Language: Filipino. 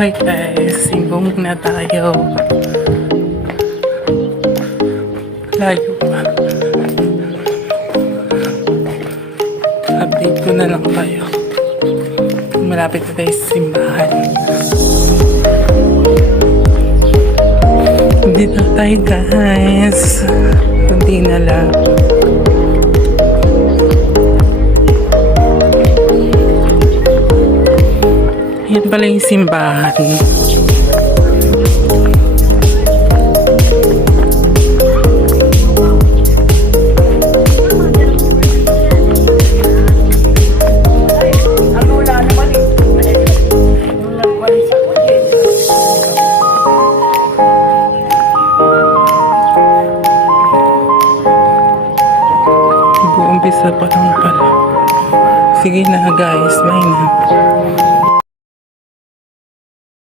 Hi guys, simbong na tayo. Layo pa. Update ko na lang kayo. Malapit na tayo sa simbahan. Dito tayo guys. Kunti na lang. Yan pala yung simbahan. Umpisa pa lang pala. Sige na guys, bye na.